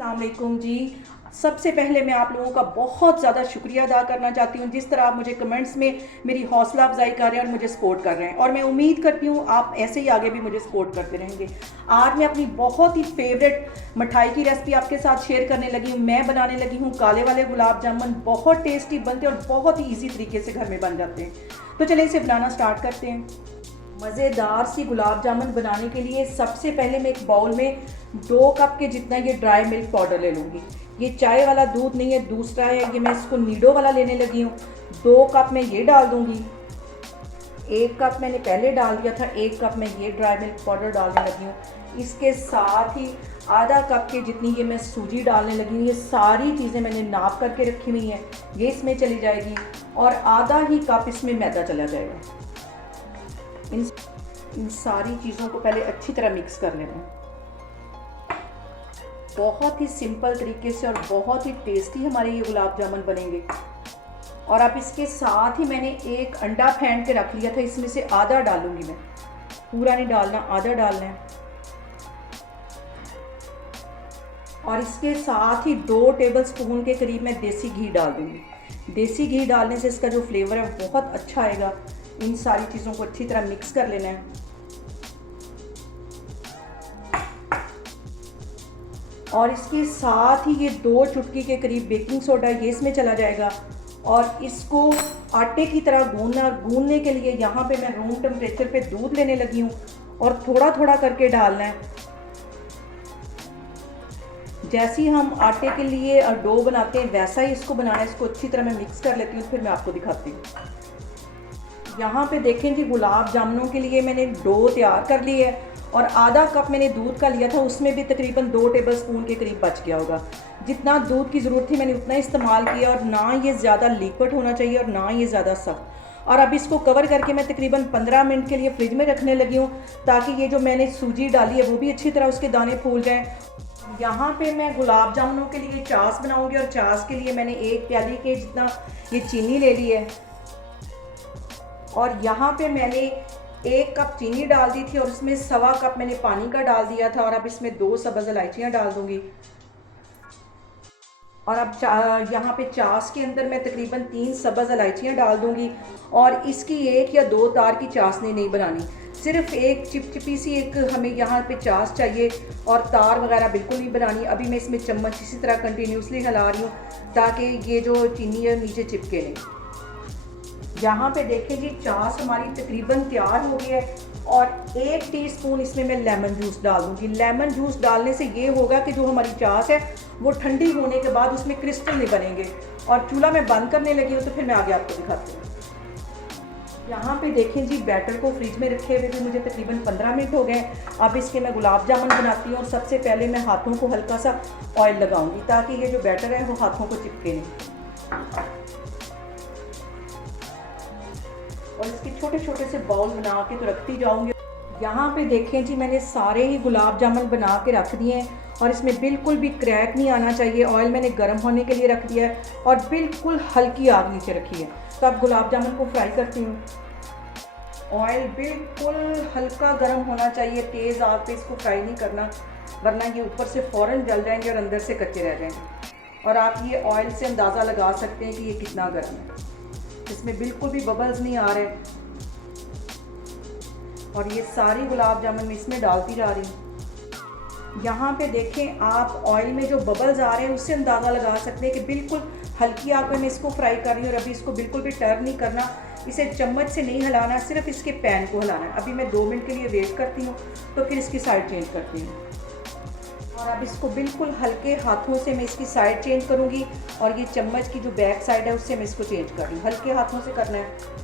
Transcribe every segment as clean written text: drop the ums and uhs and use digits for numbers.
अस्सलाम वालेकुम जी। सबसे पहले मैं आप लोगों का बहुत ज़्यादा शुक्रिया अदा करना चाहती हूँ जिस तरह आप मुझे कमेंट्स में मेरी हौसला अफजाई कर रहे हैं और मुझे सपोर्ट कर रहे हैं, और मैं उम्मीद करती हूँ आप ऐसे ही आगे भी मुझे सपोर्ट करते रहेंगे। आज मैं अपनी बहुत ही फेवरेट मिठाई की रेसिपी आपके साथ शेयर करने लगी हूँ। मैं बनाने लगी हूँ काले वाले गुलाब जामुन। बहुत टेस्टी बनते हैं और बहुत ही ईजी तरीके से घर में बन जाते हैं। तो चलिए इसे बनाना स्टार्ट करते हैं। मज़ेदार सी गुलाब जामुन बनाने के लिए सबसे पहले मैं एक बाउल में 2 कप के जितना ये ड्राई मिल्क पाउडर ले लूँगी। ये चाय वाला दूध नहीं है, दूसरा है, ये मैं इसको नीडो वाला लेने लगी हूँ। 2 कप मैं ये डाल दूँगी। 1 कप मैंने पहले डाल दिया था, 1 कप मैं ये ड्राई मिल्क पाउडर डालने लगी हूँ। इसके साथ ही आधा कप के जितनी ये मैं सूजी डालने लगी हूँ। ये सारी चीज़ें मैंने नाप करके रखी हुई हैं, ये इसमें चली जाएगी, और आधा ही कप इसमें मैदा चला जाएगा। इन सारी चीज़ों को पहले अच्छी तरह मिक्स कर लेना है। बहुत ही सिंपल तरीके से और बहुत ही टेस्टी हमारे ये गुलाब जामुन बनेंगे। और अब इसके साथ ही मैंने एक अंडा फेंट के रख लिया था, इसमें से आधा डालूंगी मैं, पूरा नहीं डालना, आधा डालना है। और इसके साथ ही 2 टेबलस्पून के करीब मैं देसी घी डाल दूंगी। देसी घी डालने से इसका जो फ्लेवर है बहुत अच्छा आएगा। इन सारी चीज़ों को अच्छी तरह मिक्स कर लेना है। और इसके साथ ही ये 2 चुटकी के करीब बेकिंग सोडा, ये इसमें चला जाएगा। और इसको आटे की तरह गूंदना, और गूंदने के लिए यहाँ पे मैं रूम टेम्परेचर पे दूध लेने लगी हूँ और थोड़ा थोड़ा करके डालना है। जैसे ही हम आटे के लिए डो बनाते हैं वैसा ही इसको बनाना है। इसको अच्छी तरह मैं मिक्स कर लेती हूँ, फिर मैं आपको दिखाती हूँ। यहाँ पे देखें जी, गुलाब जामुनों के लिए मैंने डो तैयार कर ली है, और आधा कप मैंने दूध का लिया था, उसमें भी तकरीबन 2 टेबलस्पून के करीब बच गया होगा। जितना दूध की ज़रूरत थी मैंने उतना इस्तेमाल किया, और ना ये ज़्यादा लिक्विड होना चाहिए और ना ये ज़्यादा सख्त। और अब इसको कवर करके मैं तकरीबन 15 मिनट के लिए फ्रिज में रखने लगी हूँ, ताकि ये जो मैंने सूजी डाली है वो भी अच्छी तरह उसके दाने फूल जाएँ। यहाँ पे मैं गुलाब जामुनों के लिए चास बनाऊँगी, और चास के लिए मैंने 1 प्याली के जितना ये चीनी ले ली है। और यहाँ पे मैंने 1 कप चीनी डाल दी थी, और उसमें 1.25 कप मैंने पानी का डाल दिया था। और अब इसमें 2 सब्ज़ इलायचियाँ डाल दूँगी। और अब यहाँ पे चास के अंदर मैं तकरीबन 3 सब्ज़ इलायचियाँ डाल दूँगी। और इसकी 1 या 2 तार की चाशनी नहीं बनानी, सिर्फ एक चिपचिपी सी एक हमें यहाँ पे चास चाहिए, और तार वगैरह बिल्कुल नहीं बनानी। अभी मैं इसमें चम्मच इसी तरह कंटिन्यूसली हिला रही हूँ ताकि ये जो चीनी है नीचे चिपके नहीं। यहाँ पे देखें जी, चास हमारी तकरीबन तैयार हो गई है, और 1 टीस्पून इसमें मैं लेमन जूस डाल दूँगी। लेमन जूस डालने से ये होगा कि जो हमारी चास है वो ठंडी होने के बाद उसमें क्रिस्टल नहीं बनेंगे। और चूल्हा मैं बंद करने लगी हूँ, तो फिर मैं आगे आपको दिखाती हूँ। यहाँ पे देखें जी, बैटर को फ्रिज में रखे हुए भी मुझे तकरीबन 15 मिनट हो गए। अब इसके मैं गुलाब जामुन बनाती हूँ, और सबसे पहले मैं हाथों को हल्का सा ऑयल लगाऊंगी ताकि ये जो बैटर है वो हाथों को चिपके नहीं। और इसके छोटे छोटे से बाउल बना के तो रखती जाऊंगी। यहाँ पे देखें जी, मैंने सारे ही गुलाब जामुन बना के रख दिए हैं, और इसमें बिल्कुल भी क्रैक नहीं आना चाहिए। ऑयल मैंने गर्म होने के लिए रख दिया है, और बिल्कुल हल्की आग नीचे रखी है। तो अब गुलाब जामुन को फ्राई करती हूँ। ऑयल बिल्कुल हल्का गर्म होना चाहिए, तेज़ आग पे इसको फ्राई नहीं करना, वरना ये ऊपर से फ़ौरन जल जाएंगे और अंदर से कच्चे रह जाएंगे। और आप ये ऑयल से अंदाज़ा लगा सकते हैं कि ये कितना गर्म है। इसमें बिल्कुल भी बबल्स नहीं आ रहे। और ये सारी गुलाब जामुन मैं इसमें डालती जा रही हूँ। यहाँ पे देखें आप, ऑयल में जो बबल्स आ रहे हैं उससे अंदाज़ा लगा सकते हैं कि बिल्कुल हल्की आग में मैं इसको फ्राई कर रही हूँ। और अभी इसको बिल्कुल भी टर्न नहीं करना, इसे चम्मच से नहीं हिलाना, सिर्फ इसके पैन को हिलाना है। अभी मैं 2 मिनट के लिए वेट करती हूँ, तो फिर इसकी साइड चेंज करती हूँ। और अब इसको बिल्कुल हल्के हाथों से मैं इसकी साइड चेंज करूँगी, और ये चम्मच की जो बैक साइड है उससे मैं इसको चेंज कर रही हूँ। हल्के हाथों से करना है।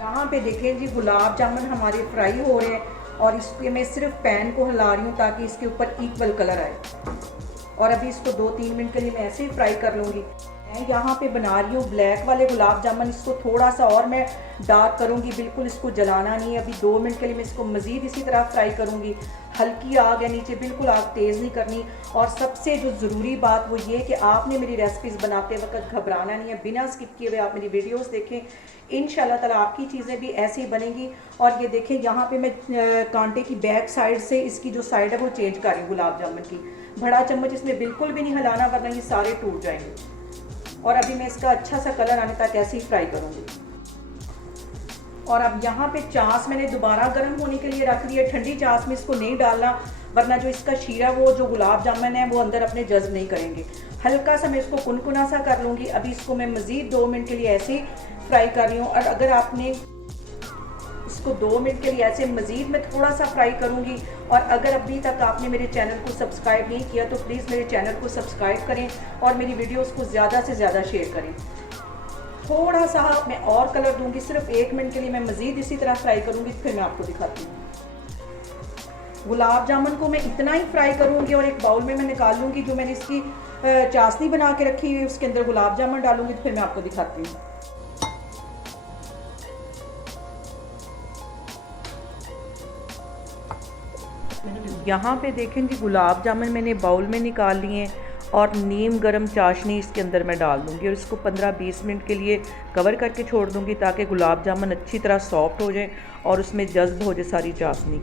यहाँ पे देखें जी, गुलाब जामुन हमारे फ्राई हो रहे हैं, और इस पर मैं सिर्फ पैन को हिला रही हूँ ताकि इसके ऊपर इक्वल कलर आए। और अभी इसको 2-3 मिनट के लिए मैं ऐसे ही फ्राई कर लूँगी। मैं यहाँ पे बना रही हूँ ब्लैक वाले गुलाब जामुन। इसको थोड़ा सा और मैं डार्क करूँगी, बिल्कुल इसको जलाना नहीं है। अभी 2 मिनट के लिए मैं इसको मज़ीद इसी तरह फ्राई करूँगी। हल्की आग है नीचे, बिल्कुल आग तेज़ नहीं करनी। और सबसे जो ज़रूरी बात वो ये कि आपने मेरी रेसिपीज़ बनाते वक्त घबराना नहीं है, बिना स्किप किए हुए आप मेरी वीडियोस देखें। इंशाल्लाह ताला आपकी चीज़ें भी ऐसी बनेंगी। और ये देखें यहाँ पे मैं कांटे की बैक साइड से इसकी जो साइड है वो चेंज कर रही हूँ गुलाब जामुन की। बड़ा चम्मच इसमें बिल्कुल भी नहीं हिलाना, वरना ये सारे टूट जाएंगे। और अभी मैं इसका अच्छा सा कलर आने तक ऐसे ही फ्राई करूँगी। और अब यहाँ पे चास मैंने दोबारा गर्म होने के लिए रख दी है। ठंडी चास में इसको नहीं डालना, वरना जो इसका शीरा वो जो गुलाब जामुन है वो अंदर अपने जज्ब नहीं करेंगे। हल्का सा मैं इसको कुनकुना सा कर लूँगी। अभी इसको मैं मज़ीद 2 मिनट के लिए ऐसे ही फ्राई कर रही हूँ। और अगर आपने इसको 2 मिनट के लिए ऐसे मज़ीद मैं थोड़ा सा फ्राई करूँगी। और अगर अभी तक आपने मेरे चैनल को सब्सक्राइब नहीं किया तो प्लीज़ मेरे चैनल को सब्सक्राइब करें और मेरी वीडियोस को ज़्यादा से ज़्यादा शेयर करें। थोड़ा सा मैं और कलर दूंगी, सिर्फ 1 मिनट के लिए मैं मज़ीद इसी तरह फ्राई करूँगी, फिर मैं आपको दिखाती हूँ। गुलाब जामुन को मैं इतना ही फ्राई करूँगी और एक बाउल में मैं निकाल लूँगी। जो मैंने इसकी चाशनी बना के रखी है उसके अंदर गुलाब जामुन डालूँगी, तो फिर मैं आपको दिखाती हूँ। यहाँ पे देखें जी गुलाब जामुन मैंने बाउल में निकाल लिए और नीम गरम चाशनी इसके अंदर मैं डाल दूँगी और इसको 15-20 मिनट के लिए कवर करके छोड़ दूँगी ताकि गुलाब जामुन अच्छी तरह सॉफ्ट हो जाए और उसमें जज्ब हो जाए सारी चाशनी।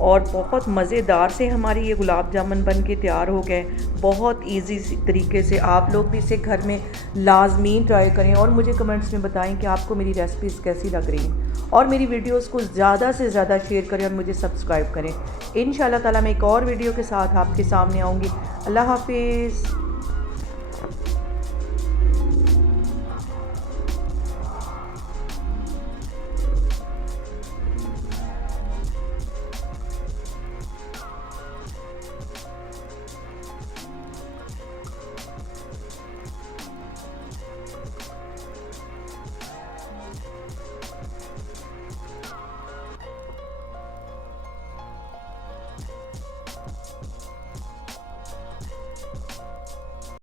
और बहुत मज़ेदार से हमारी ये गुलाब जामुन बन के तैयार हो गए। बहुत इजी तरीके से आप लोग भी इसे घर में लाजमी ट्राई करें और मुझे कमेंट्स में बताएं कि आपको मेरी रेसिपीज़ कैसी लग रही हैं। और मेरी वीडियोस को ज़्यादा से ज़्यादा शेयर करें और मुझे सब्सक्राइब करें। इंशाल्लाह ताला मैं एक और वीडियो के साथ आपके सामने आऊँगी। अल्लाह हाफिज़।